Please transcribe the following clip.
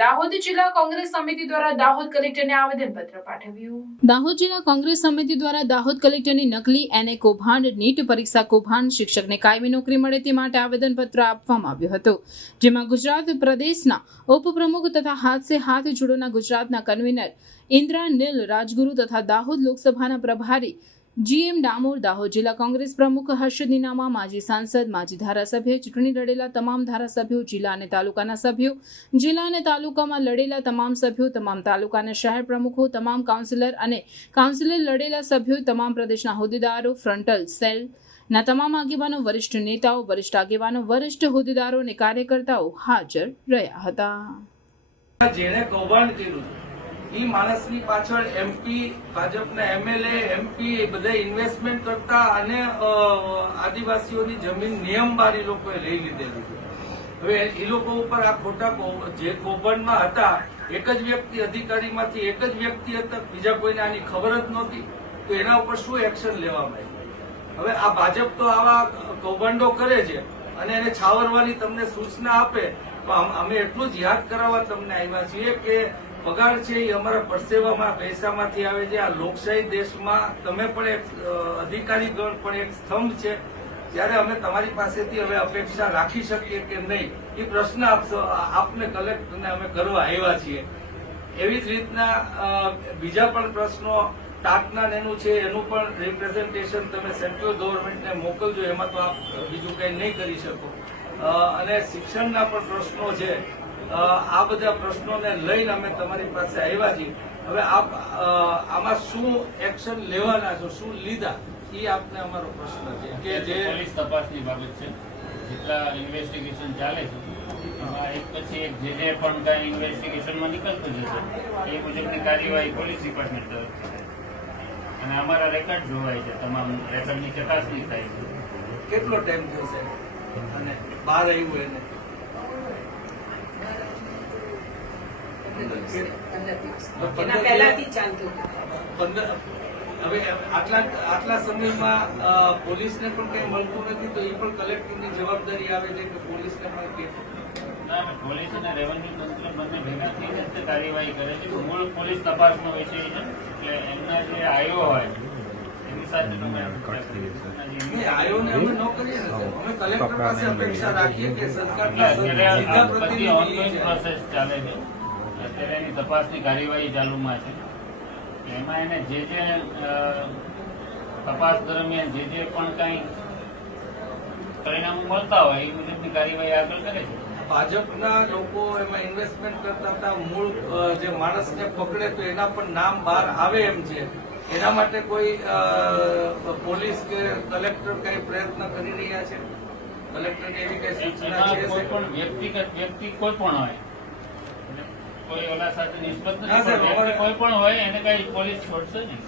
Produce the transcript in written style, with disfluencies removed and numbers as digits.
દાહોદ જિલ્લા કોંગ્રેસ સમિતિ દ્વારા દાહોદ કલેક્ટરને આવેદનપત્ર પાઠવ્યું। દાહોદ જિલ્લા કોંગ્રેસ સમિતિ દ્વારા દાહોદ કલેક્ટરની નકલી એને કૌભાંડ નીટ પરીક્ષા કૌભાંડ શિક્ષકને કાયમી નોકરી મળે તે માટે આવેદનપત્ર આપવામાં આવ્યું હતું, જેમાં ગુજરાત પ્રદેશના ઉપપ્રમુખ તથા હાથ સે હાથ જોડોના ગુજરાતના કન્વીનર ઇન્દ્રાનીલ રાજગુરુ તથા દાહોદ લોકસભાના પ્રભારી GM ડામોર, દાહોદ જિલ્લા કોંગ્રેસ પ્રમુખ હર્ષદ નીનામા, માજી સાંસદ, માજી ધારાસભ્ય, ચૂંટણી લડેલા તમામ ધારાસભ્યો, જિલ્લા અને તાલુકાના સભ્યો, જિલ્લા અને તાલુકામાં લડેલા તમામ સભ્યો, તમામ તાલુકા અને શહેર પ્રમુખો, તમામ કાઉન્સિલર અને કાઉન્સિલર લડેલા સભ્યો, તમામ પ્રદેશના હોદ્દેદારો, ફ્રન્ટલ સેલના તમામ આગેવાનો, વરિષ્ઠ નેતાઓ, વરિષ્ઠ આગેવાનો, વરિષ્ઠ હોદ્દેદારો અને કાર્યકર્તાઓ હાજર રહ્યા હતા। જેણે કૌભાંડ કર્યું ઈ માણસની પાછળ MP, ભાજપના MLA, MP બધા ઇન્વેસ્ટમેન્ટ કરતા અને આદિવાસીઓની જમીન નિયમબારી લોકોએ લઈ લીધેલી। હવે એ લોકો ઉપર આ ખોટા જે કૌભાંડમાં હતા એક જ વ્યક્તિ અધિકારીમાંથી એક જ વ્યક્તિ હતા, બીજા કોઈને આની ખબર જ નહોતી, તો એના ઉપર શું એક્શન લેવામાં આવ્યું? હવે આ ભાજપ તો આવા કૌભાંડો કરે છે અને એને છાવરવાની તમને સૂચના આપે, તો અમે એટલું જ યાદ કરાવવા તમને આવ્યા છીએ કે પગાર છે એ અમારા પરસેવામાં પૈસામાંથી આવે છે। આ લોકશાહી દેશમાં તમે પણ એક અધિકારીગણ પણ એક સ્તંભ છે, ત્યારે અમે તમારી પાસેથી હવે અપેક્ષા રાખી શકીએ કે નહીં એ પ્રશ્ન આપને કલેક્ટરને અમે કરવા આવ્યા છીએ। એવી જ રીતના બીજા પણ પ્રશ્નો ટાટના એનું છે, એનું પણ રિપ્રેઝન્ટેશન તમે સેન્ટ્રલ ગવર્મેન્ટને મોકલજો, એમાં તો આપ બીજું કંઈ નહીં કરી શકો। અને શિક્ષણના પણ પ્રશ્નો છે, આ બધા પ્રશ્નોને લઈને અમે તમારી પાસે આવ્યા છીએ। હવે આપ આમાં શું એક્શન લેવાના છો, શું લીધા, એ આપને અમારો પ્રશ્ન છે કે જે પોલીસ તપાસની બાબત છે, જેટલા ઇન્વેસ્ટિગેશન ચાલે છે એમાં એક પછી એક જે પણ કાંઈ ઇન્વેસ્ટિગેશનમાં નીકળતું જશે એ મુજબની કાર્યવાહી પોલીસ ડિપાર્ટમેન્ટ તરફથી થાય અને અમારા રેકોર્ડ જોવાય છે, તમામ રેકોર્ડની ચકાસણી થાય છે। કેટલો ટાઈમ થશે અને બહાર આવ્યું એને? હવે આટલા સમયમાં પોલીસને પણ કઈ મળતું નથી, તો એ પણ કલેક્ટરની જવાબદારી આવે છે કે પોલીસને પણ કે પોલીસ અને રેવન્યુ તંત્ર બંને ભેગા થઈને જ કાર્યવાહી કરે છે। મૂળ પોલીસ તપાસનો વિષય છે, એટલે એમના જે આયો હોય એની સાથે આયોને અમે ન કરીએ ને, અમે કલેક્ટર પાસે અપેક્ષા રાખીએ કે સરકારના બધી ઓનગોઈંગ પ્રોસેસ ચાલે છે, અત્યારે એની તપાસની કાર્યવાહી ચાલુમાં છે। એમાં એને જે તપાસ દરમિયાન જે પણ કંઈ પરિણામો મળતા હોય એ મુજબની કાર્યવાહી આગળ કરે છે। ભાજપના લોકો એમાં ઇન્વેસ્ટમેન્ટ કરતા હતા, મૂળ જે માણસને પકડે તો એના પણ નામ બહાર આવે એમ છે, એના માટે કોઈ પોલીસ કે કલેક્ટર કઈ પ્રયત્ન કરી રહ્યા છે? કલેક્ટરની એવી કઈ સૂચના છે? કોઈ પણ વ્યક્તિ કોઈ પણ હોય, કોઈ ઓલા સાથે નિસ્બત નથી, કોઈ પણ હોય એને કઈ પોલીસ છોડશે નહીં।